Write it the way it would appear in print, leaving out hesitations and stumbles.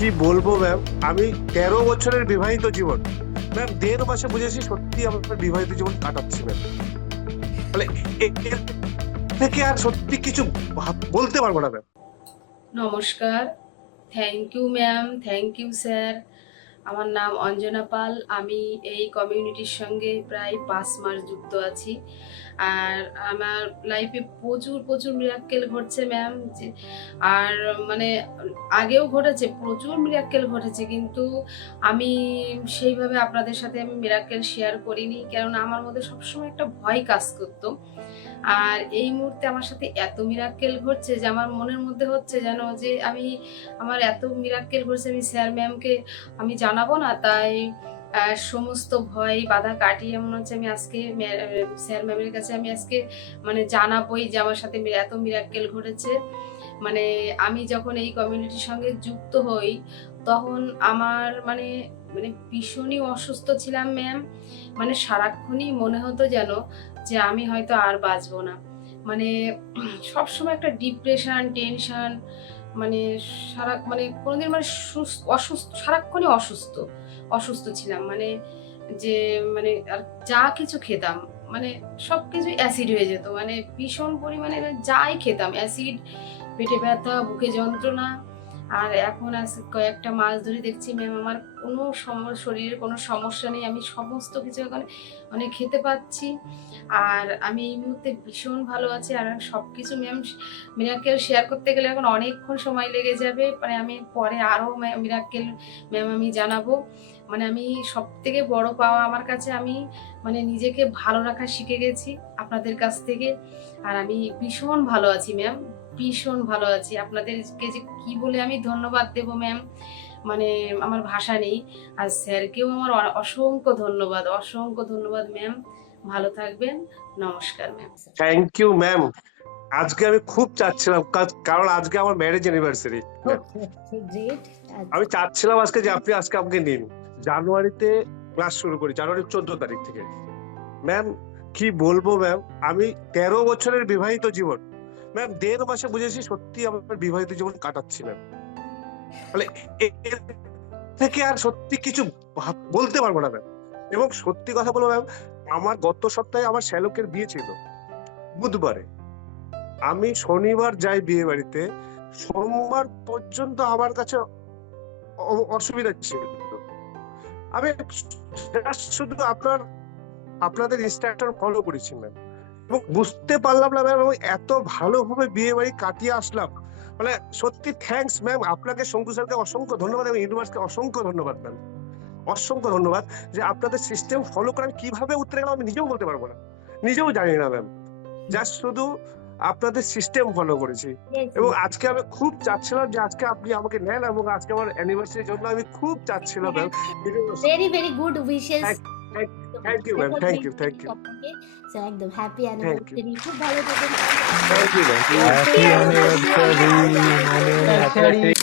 কি বলবো ম্যাম, আমি 13 বছরের বিবাহিত জীবন ম্যাম 1.5 মাসে বুঝেছি সত্যি আমার বিবাহিত জীবন কাটাচ্ছি ম্যাম। মানে এর থেকে আর সত্যি কিছু বলতে পারবো না ম্যাম। নমস্কার। Thank you ma'am, thank you sir. আমার নাম অঞ্জনা পাল। আমি এই কমিউনিটির সঙ্গে প্রায় 5 মাস যুক্ত আছি। আর আমার লাইফে প্রচুর প্রচুর মিরাক্কেল ঘটছে ম্যাম। আর মানে আগেও ঘটেছে, প্রচুর মিরাক্কেল ঘটেছে, কিন্তু আমি সেইভাবে আপনাদের সাথে আমি মিরাক্কেল শেয়ার করিনি, কারণ আমার মধ্যে সবসময় একটা ভয় কাজ করতো। আর এই মুহূর্তে আমার সাথে এত মিরাক্কেল ঘটছে যে আমার মনের মধ্যে হচ্ছে যেন যে আমার এত মিরাক্কেল ঘটছে, আমি স্যার ম্যামকে আমি জানাবো না। তাই সমস্ত ভয় বাধা কাটিয়ে মনে হচ্ছে আমি আজকে স্যার ম্যামের কাছে আমি আজকে মানে জানাবোই যে আমার সাথে এত মিরাক্কেল ঘটেছে। মানে আমি যখন এই কমিউনিটির সঙ্গে যুক্ত হই তখন আমার মানে মানে ভীষণই অসুস্থ ছিলাম ম্যাম। মানে সারাক্ষণই মনে হতো যেন যে আমি হয়তো আর বাঁচবো না। মানে সবসময় একটা ডিপ্রেশন, টেনশন, মানে মানে কোনোদিন মানে অসুস্থ, সারাক্ষণই অসুস্থ অসুস্থ ছিলাম। মানে যে মানে আর যা কিছু খেতাম মানে সব কিছু অ্যাসিড হয়ে যেত, মানে ভীষণ পরিমাণে যাই খেতাম অ্যাসিড, পেটে ব্যথা, বুকে যন্ত্রণা। আর এখন আজ কয়েকটা মাস ধরে দেখছি ম্যাম আমার কোনো শরীরের কোনো সমস্যা নেই, আমি সমস্ত কিছু এখন মানে খেতে পাচ্ছি। আর আমি এই মুহূর্তে ভীষণ ভালো আছি। আর সব কিছু ম্যাম মিরাক্কেল শেয়ার করতে গেলে এখন অনেকক্ষণ সময় লেগে যাবে, মানে আমি পরে আরও মিরাক্কেল ম্যাম আমি জানাবো। মানে আমি সব থেকে বড় পাওয়া আমার কাছে, আমি মানে নিজেকে ভালো রাখা শিখে গেছি আপনাদের কাছ থেকে। আর আমি ভীষণ ভালো আছি ম্যাম, ভীষণ ভালো আছি। আপনাদেরকে যে কি বলে আমি ধন্যবাদ দেব ম্যাম, মানে আমার ভাষা নেই। আর স্যারকেও আমার অসংখ্য ধন্যবাদ, অসংখ্য ধন্যবাদ ম্যাম। ভালো থাকবেন। নমস্কার ম্যাম। Thank you ma'am. আজকে আমি খুব চাচ্ছিলাম, কারণ আজকে আমার ম্যারেজ অ্যানিভার্সারি। গ্রেট। আমি চাচ্ছিলাম আজকে যে আপনি আজকে আমাকে নিন। জানুয়ারিতে ক্লাস শুরু করি, জানুয়ারির 14 তারিখ থেকে। ম্যাম কি বলবো ম্যাম, আমি 13 বছরের বিবাহিত জীবন ম্যাম 1.5 মাসে বুঝেছি সত্যি আমার বিবাহিত জীবন কাটাচ্ছি ম্যাম। মানে এর থেকে আর সত্যি কিছু বলতে পারবো না ম্যাম। এবং সত্যি কথা বলবো ম্যাম, আমার গত সপ্তাহে আমার শ্যালকের বিয়ে ছিল বুধবারে। আমি শনিবার যাই বিয়ে বাড়িতে, সোমবার পর্যন্ত আমার কাছে অসুবিধা ছিল। আমি শুধু আপনাদের ইনস্ট্রাকশন ফলো করেছি ম্যাম, এবং বুঝতে পারলাম না ম্যাম, আমি এত ভালোভাবে বিয়ে বাড়ি কাটিয়ে আসলাম। মানে সত্যি থ্যাঙ্কস ম্যাম, আপনাকে শঙ্কু স্যারকে অসংখ্য ধন্যবাদ এবং ইউনিভার্সকে অসংখ্য ধন্যবাদ ম্যাম, অসংখ্য ধন্যবাদ। যে আপনাদের সিস্টেম ফলো করে কিভাবে উত্তরে গেলাম আমি নিজেও বলতে পারবো না, নিজেও জানি না ম্যাম। জাস্ট শুধু আপনাদের সিস্টেম ফলো করেছি। এবং আজকে আমি খুব চাচ্ছিলাম যে আজকে আপনি আমাকে নেন, এবং আজকে আমার অ্যানিভার্সারির জন্য আমি খুব চাচ্ছিলাম ma'am. Very very good wishes. Thank you ma'am, thank you, thank you, একদম হ্যাপি থ্যাংক ইউ, অ্যানিভার্সারি, খুব ভালো থাকবেন। Thank you ma'am. Happy anniversary.